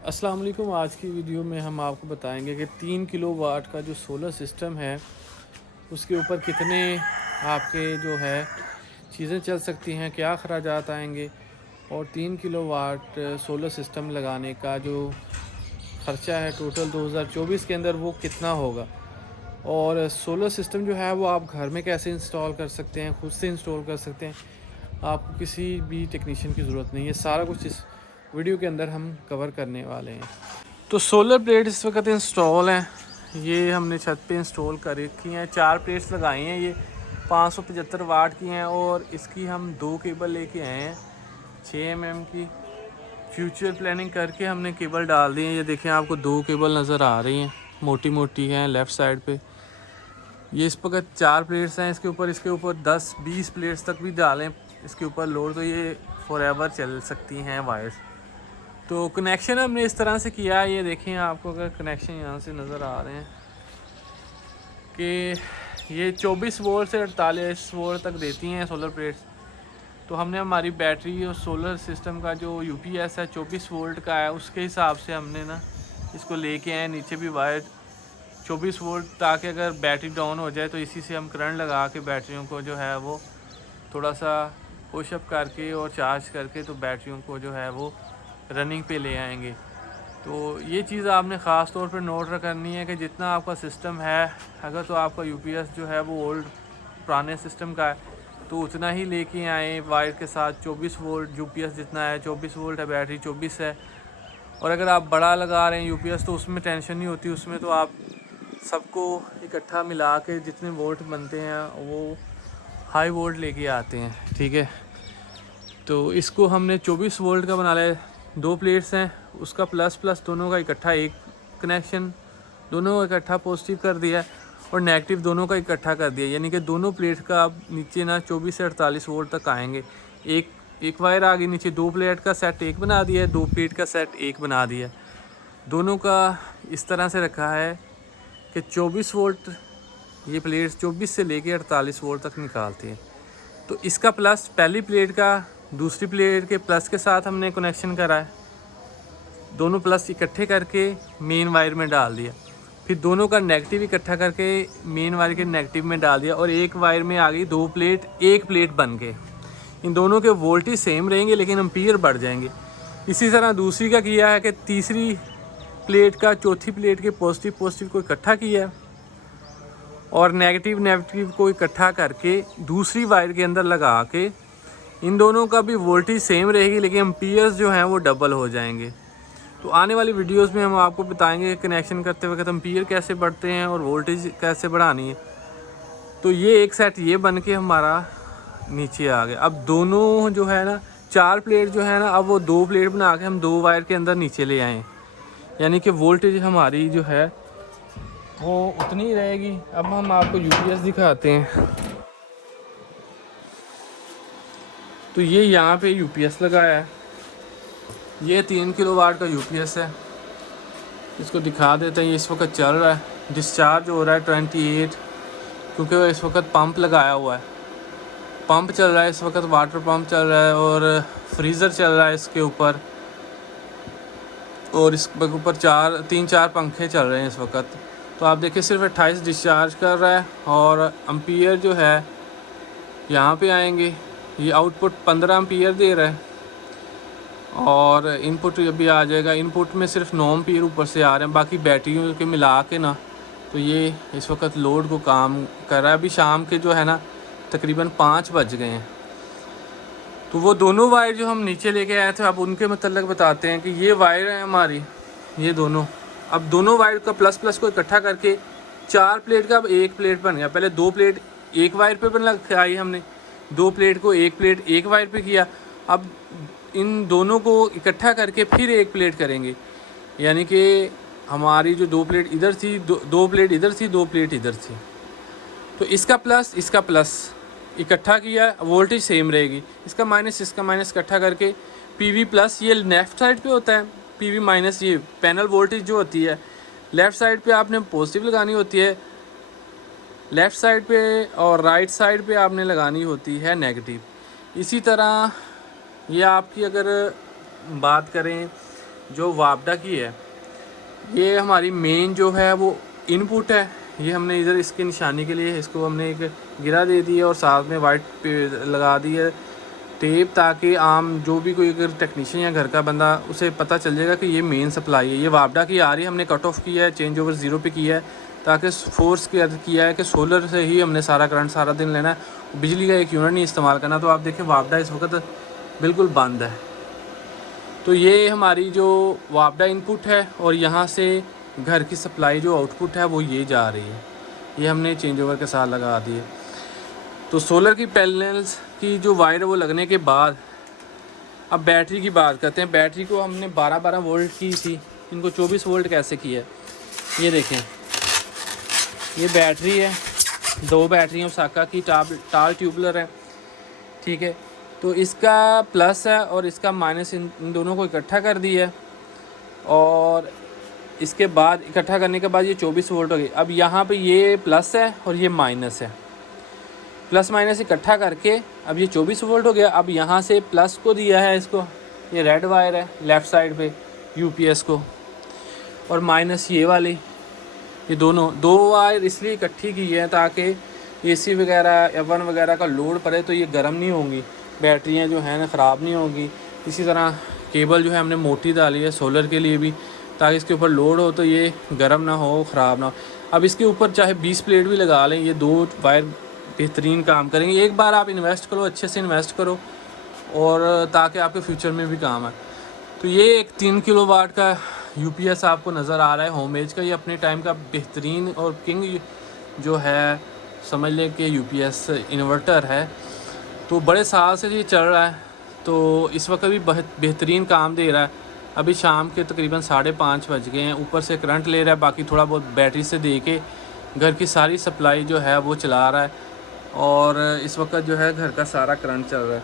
अस्सलाम वालेकुम। आज की वीडियो में हम आपको बताएंगे कि 3 किलो वाट का जो सोलर सिस्टम है उसके ऊपर कितने आपके जो है चीज़ें चल सकती हैं, क्या अखराजात आएंगे और 3 किलो वाट सोलर सिस्टम लगाने का जो ख़र्चा है टोटल 2024 के अंदर वो कितना होगा। और सोलर सिस्टम जो है वो आप घर में कैसे इंस्टॉल कर सकते हैं, खुद से इंस्टॉल कर सकते हैं, आपको किसी भी टेक्नीशियन की ज़रूरत नहीं है। सारा कुछ इस वीडियो के अंदर हम कवर करने वाले हैं। तो सोलर प्लेट इस वक्त इंस्टॉल हैं, ये हमने छत पे इंस्टॉल कर रखी हैं। 4 प्लेट्स लगाई हैं, ये 575 वाट की हैं और इसकी हम 2 केबल लेके आए हैं 6 mm की। फ्यूचर प्लानिंग करके हमने केबल डाल दी है। ये देखें, आपको 2 केबल नज़र आ रही हैं, मोटी मोटी हैं लेफ़्ट साइड पे। ये इस वक्त 4 प्लेट्स हैं इसके ऊपर 10-20 प्लेट्स तक भी डालें इसके ऊपर लोड, तो ये फॉरएवर चल सकती हैं वायर्स। तो कनेक्शन हमने इस तरह से किया है, ये देखें आपको अगर कनेक्शन यहाँ से नज़र आ रहे हैं कि ये 24 वोल्ट से 48 वोल्ट तक देती हैं सोलर प्लेट्स। तो हमने हमारी बैटरी और सोलर सिस्टम का जो यूपीएस है 24 वोल्ट का है, उसके हिसाब से हमने ना इसको लेके आए। नीचे भी वायर 24 वोल्ट, ताकि अगर बैटरी डाउन हो जाए तो इसी से हम करंट लगा के बैटरियों को जो है वो थोड़ा सा पुशअप करके और चार्ज करके तो बैटरियों को जो है वो रनिंग पे ले आएंगे। तो ये चीज़ आपने ख़ास तौर पर नोट करनी है कि जितना आपका सिस्टम है, अगर तो आपका यूपीएस जो है वो ओल्ड पुराने सिस्टम का है तो उतना ही लेके आए वायर के साथ। 24 वोल्ट यूपीएस जितना है, 24 वोल्ट है, बैटरी 24 है। और अगर आप बड़ा लगा रहे हैं यूपीएस तो उसमें टेंशन नहीं होती, उसमें तो आप सबको इकट्ठा मिला के जितने वोल्ट बनते हैं वो हाई वोल्ट लेके आते हैं, ठीक है। तो इसको हमने 24 वोल्ट का बना लिया। 2 प्लेट्स हैं, उसका प्लस प्लस दोनों का इकट्ठा एक कनेक्शन, दोनों का इकट्ठा पॉजिटिव कर दिया और नेगेटिव दोनों का इकट्ठा कर दिया। यानी कि दोनों प्लेट का अब नीचे ना 24 से 48 वोल्ट तक आएंगे। एक वायर आ गई नीचे, 2 प्लेट का सेट एक बना दिया है, 2 प्लेट का सेट एक बना दिया है। दोनों का इस तरह से रखा है कि 24 वोल्ट ये प्लेट्स 24 से लेके 48 वोल्ट तक निकालती है। तो इसका प्लस पहली प्लेट का दूसरी प्लेट के प्लस के साथ हमने कनेक्शन करा है, दोनों प्लस इकट्ठे करके मेन वायर में डाल दिया। फिर दोनों का नेगेटिव इकट्ठा करके मेन वायर के नेगेटिव में डाल दिया और एक वायर में आ गई 2 प्लेट, एक प्लेट बन के। इन दोनों के वोल्टेज सेम रहेंगे लेकिन एम्पीयर बढ़ जाएंगे। इसी तरह दूसरी का किया है कि तीसरी प्लेट का चौथी प्लेट के पॉजिटिव पॉजिटिव को इकट्ठा किया और नेगेटिव नेगेटिव को इकट्ठा करके दूसरी वायर के अंदर लगा के इन दोनों का भी वोल्टेज सेम रहेगी लेकिन एम्पीयर्स जो हैं वो डबल हो जाएंगे। तो आने वाली वीडियोस में हम आपको बताएंगे कनेक्शन करते वक्त एम्पीयर कैसे बढ़ते हैं और वोल्टेज कैसे बढ़ानी है। तो ये एक सेट ये बन के हमारा नीचे आ गया। अब दोनों जो है ना 4 प्लेट जो है ना, अब वो 2 प्लेट बना के हम 2 वायर के अंदर नीचे ले आए, यानी कि वोल्टेज हमारी जो है वो उतनी ही रहेगी। अब हम आपको यूपीएस दिखाते हैं। तो ये यहाँ पे यूपीएस लगाया है, ये 3 किलो वाट का यूपीएस है। इसको दिखा देते हैं, ये इस वक्त चल रहा है, डिस्चार्ज हो रहा है 28, क्योंकि इस वक्त पंप लगाया हुआ है, पंप चल रहा है इस वक्त, वाटर पंप चल रहा है और फ्रीज़र चल रहा है इसके ऊपर, और इसके ऊपर 3-4 पंखे चल रहे हैं इस वक्त। तो आप देखिए सिर्फ 28 डिस्चार्ज कर रहा है और एम्पीयर जो है यहाँ पे आएंगे। ये आउटपुट 15 एम्पीयर दे रहा है और इनपुट अभी आ जाएगा। इनपुट में सिर्फ 9 एम्पीयर ऊपर से आ रहे हैं, बाकी बैटरियों के मिला के ना तो ये इस वक्त लोड को काम कर रहा है। अभी शाम के जो है ना तकरीबन 5 बज गए हैं। तो वो दोनों वायर जो हम नीचे लेके आए थे अब उनके मतलब बताते हैं कि ये वायर है हमारी, ये दोनों। अब दोनों वायर का प्लस प्लस को इकट्ठा करके 4 प्लेट का अब एक प्लेट बन गया। पहले 2 प्लेट एक वायर पे लगाई हमने, 2 प्लेट को एक प्लेट एक वायर पे किया। अब इन दोनों को इकट्ठा करके फिर एक प्लेट करेंगे, यानी कि हमारी जो 2 प्लेट इधर थी, 2 प्लेट इधर थी, 2 प्लेट इधर थी। तो इसका प्लस इकट्ठा किया, वोल्टेज सेम रहेगी। इसका माइनस इकट्ठा करके पीवी प्लस ये लेफ़्ट साइड पे होता है, पीवी माइनस ये पैनल वोल्टेज जो होती है लेफ़्ट साइड पे आपने पॉजिटिव लगानी होती है लेफ़्ट साइड पे, और राइट साइड पे आपने लगानी होती है नेगेटिव। इसी तरह ये आपकी अगर बात करें जो वापडा की है, ये हमारी मेन जो है वो इनपुट है। ये हमने इधर इसके निशानी के लिए इसको हमने एक गिरा दे दी है और साथ में वाइट पे लगा दी है टेप, ताकि आम जो भी कोई अगर टेक्नीशियन या घर का बंदा उसे पता चल जाएगा कि ये मेन सप्लाई है। ये वापडा की आ रही है, हमने कट ऑफ किया है, चेंज ओवर 0 पे किया है, ताकि फोर्स किया है कि सोलर से ही हमने सारा करंट सारा दिन लेना है, बिजली का एक यूनिट नहीं इस्तेमाल करना। तो आप देखें वापडा इस वक्त बिल्कुल बंद है। तो ये हमारी जो वापडा इनपुट है और यहाँ से घर की सप्लाई जो आउटपुट है वो ये जा रही है। ये हमने चेंज ओवर के साथ लगा दी है। तो सोलर की पैनल्स की जो वायर है वो लगने के बाद अब बैटरी की बात करते हैं। बैटरी को हमने 12-12 वोल्ट की थी, इनको 24 वोल्ट कैसे किया है ये देखें। ये बैटरी है, 2 बैटरी ओसाका की टाल ट्यूबलर है, ठीक है। तो इसका प्लस है और इसका माइनस, इन दोनों को इकट्ठा कर दिया है और इसके बाद इकट्ठा करने के बाद ये 24 वोल्ट हो गई। अब यहाँ पे ये प्लस है और ये माइनस है, प्लस माइनस इकट्ठा करके अब ये 24 वोल्ट हो गया। अब यहाँ से प्लस को दिया है इसको, ये रेड वायर है लेफ़्ट साइड पे यूपीएस को, और माइनस ये वाली, ये दोनों 2 वायर इसलिए इकट्ठी की है ताकि एसी वगैरह एवन वगैरह का लोड पड़े तो ये गर्म नहीं होंगी, बैटरियाँ जो हैं ना ख़राब नहीं होंगी। इसी तरह केबल जो है हमने मोटी डाली है सोलर के लिए भी, ताकि इसके ऊपर लोड हो तो ये गर्म ना हो, ख़राब ना हो। अब इसके ऊपर चाहे 20 प्लेट भी लगा लें, ये 2 वायर बेहतरीन काम करेंगे। एक बार आप इन्वेस्ट करो, अच्छे से इन्वेस्ट करो, और ताकि आपके फ्यूचर में भी काम आए। तो ये एक 3 किलोवाट का यूपीएस आपको नज़र आ रहा है होमएज का। ये अपने टाइम का बेहतरीन और किंग जो है समझ लें कि यूपीएस इन्वर्टर है। तो बड़े साल से ये चल रहा है, तो इस वक्त भी बेहतरीन काम दे रहा है। अभी शाम के तकरीबन 5:30 बज गए हैं। ऊपर से करंट ले रहा है, बाकी थोड़ा बहुत बैटरी से दे के घर की सारी सप्लाई जो है वो चला रहा है, और इस वक्त जो है घर का सारा करंट चल रहा है।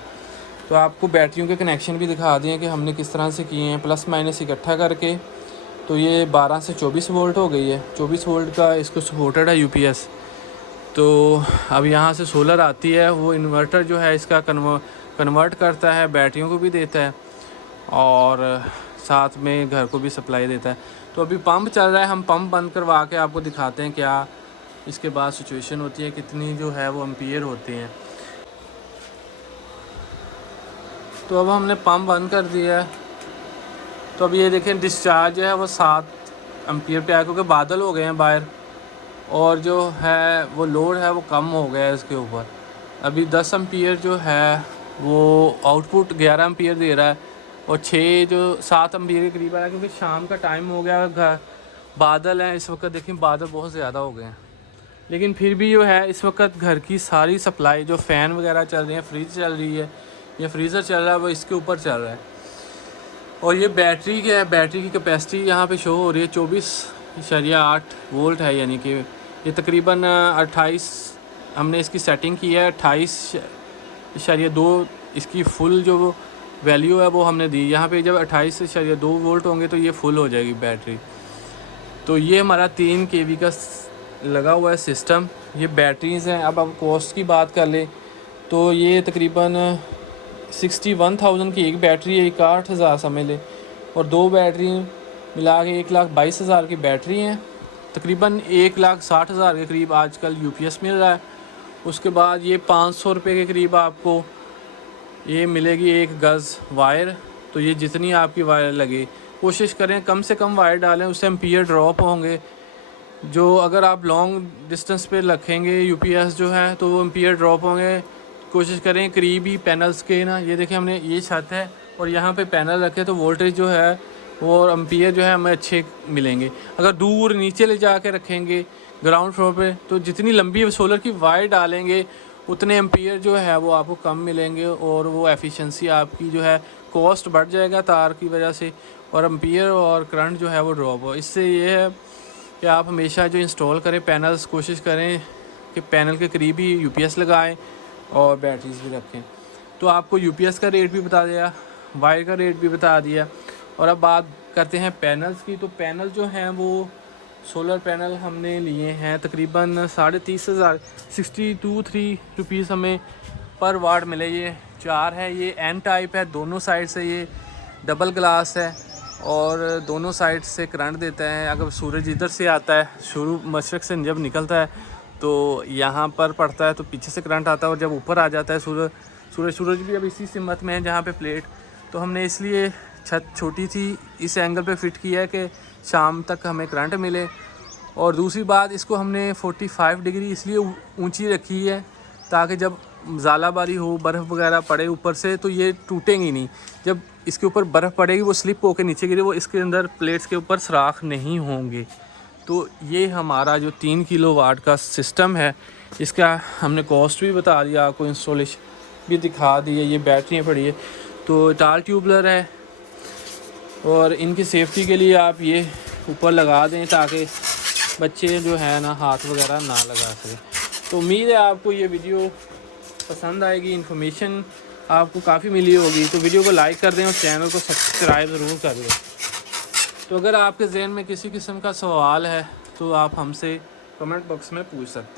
तो आपको बैटरियों के कनेक्शन भी दिखा दिए कि हमने किस तरह से किए हैं, प्लस माइनस इकट्ठा करके। तो ये 12 से 24 वोल्ट हो गई है, 24 वोल्ट का इसको सपोर्टेड है यूपीएस। तो अब यहाँ से सोलर आती है, वो इन्वर्टर जो है इसका कन्वर्ट करता है, बैटरियों को भी देता है और साथ में घर को भी सप्लाई देता है। तो अभी पंप चल रहा है, हम पंप बंद करवा के आपको दिखाते हैं क्या इसके बाद सिचुएशन होती है, कितनी जो है वो एम्पियर होते हैं। तो अब हमने पंप बंद कर दिया है। तो अब ये देखें डिस्चार्ज है वो 7 एम्पियर पे आया, क्योंकि बादल हो गए हैं बाहर, और जो है वो लोड है वो कम हो गया है इसके ऊपर। अभी 10 एम्पियर जो है वो आउटपुट 11 एम्पियर दे रहा है, और 7 एम्पियर के करीब आया, क्योंकि शाम का टाइम हो गया, घर बादल हैं इस वक्त। देखें बादल बहुत ज़्यादा हो गए हैं, लेकिन फिर भी जो है इस वक्त घर की सारी सप्लाई, जो फ़ैन वगैरह चल रही है, फ्रिज चल रही है या फ्रीज़र चल रहा है, वो इसके ऊपर चल रहा है। और ये बैटरी क्या है, बैटरी की कैपेसिटी यहाँ पे शो हो रही है 24.8 वोल्ट है, यानी कि ये तकरीबन 28, हमने इसकी सेटिंग की है 28.2 इसकी फुल जो वैल्यू है वो हमने दी। यहाँ पे जब 28.2 वोल्ट होंगे तो ये फुल हो जाएगी बैटरी। तो ये हमारा 3 kV का लगा हुआ है सिस्टम। ये बैटरीज़ हैं। अब कॉस्ट की बात कर लें तो ये तकरीबन 61,000 की एक बैटरी है, 61,000 समझ लें, और 2 बैटरी मिला के 1,22,000 की बैटरी हैं। तकरीबन 1,60,000 के करीब आजकल यूपीएस मिल रहा है। उसके बाद ये 500 रुपये के करीब आपको ये मिलेगी 1 गज़ वायर। तो ये जितनी आपकी वायर लगे, कोशिश करें कम से कम वायर डालें, उससे एम्पियर ड्रॉप होंगे। जो अगर आप लॉन्ग डिस्टेंस पे रखेंगे यूपीएस जो है तो वो एम्पियर ड्रॉप होंगे। कोशिश करें करीबी पैनल्स के ना, ये देखें हमने ये छत है और यहाँ पे पैनल रखे तो वोल्टेज जो है वो एम्पियर जो है हमें अच्छे मिलेंगे। अगर दूर नीचे ले जा के रखेंगे ग्राउंड फ्लोर पे तो जितनी लंबी सोलर की वायर डालेंगे उतने एम्पियर जो है वो आपको कम मिलेंगे, और वो एफिशिएंसी आपकी जो है कॉस्ट बढ़ जाएगा तार की वजह से, और एम्पियर और करंट जो है वो ड्रॉप हो। इससे ये है कि आप हमेशा जो इंस्टॉल करें पैनल्स, कोशिश करें कि पैनल के करीब ही यूपीएस लगाएं और बैटरीज भी रखें। तो आपको यूपीएस का रेट भी बता दिया, वायर का रेट भी बता दिया, और अब बात करते हैं पैनल्स की। तो पैनल जो हैं वो सोलर पैनल हमने लिए हैं तकरीबन 30,500, 62-3 रुपीज़ हमें पर वाट मिले। ये 4 है, ये एन टाइप है, दोनों साइड से ये डबल ग्लास है, और दोनों साइड से करंट देता है। अगर सूरज इधर से आता है, शुरू मशरक़ से जब निकलता है तो यहाँ पर पड़ता है तो पीछे से करंट आता है, और जब ऊपर आ जाता है सूरज भी अब इसी सिमत में है जहाँ पे प्लेट, तो हमने इसलिए छत छोटी सी इस एंगल पे फिट किया है कि शाम तक हमें करंट मिले। और दूसरी बात, इसको हमने 45 डिग्री इसलिए ऊंची रखी है ताकि जब ज़ालाबारी हो, बर्फ़ वगैरह पड़े ऊपर से, तो ये टूटेंगी नहीं। जब इसके ऊपर बर्फ़ पड़ेगी वो स्लिप होकर नीचे गिरे, वो इसके अंदर प्लेट्स के ऊपर सुराख नहीं होंगे। तो ये हमारा जो 3 किलोवाट का सिस्टम है, इसका हमने कॉस्ट भी बता दिया आपको, इंस्टॉलेशन भी दिखा दी है। ये बैटरियाँ पड़ी है, तो टाल ट्यूबलर है, और इनकी सेफ्टी के लिए आप ये ऊपर लगा दें ताकि बच्चे जो है ना हाथ वगैरह ना लगा सकें। तो उम्मीद है आपको ये वीडियो पसंद आएगी, इन्फॉर्मेशन आपको काफ़ी मिली होगी। तो वीडियो को लाइक कर दें और चैनल को सब्सक्राइब ज़रूर कर दें। तो अगर आपके जहन में किसी किस्म का सवाल है तो आप हमसे कमेंट बॉक्स में पूछ सकते हैं।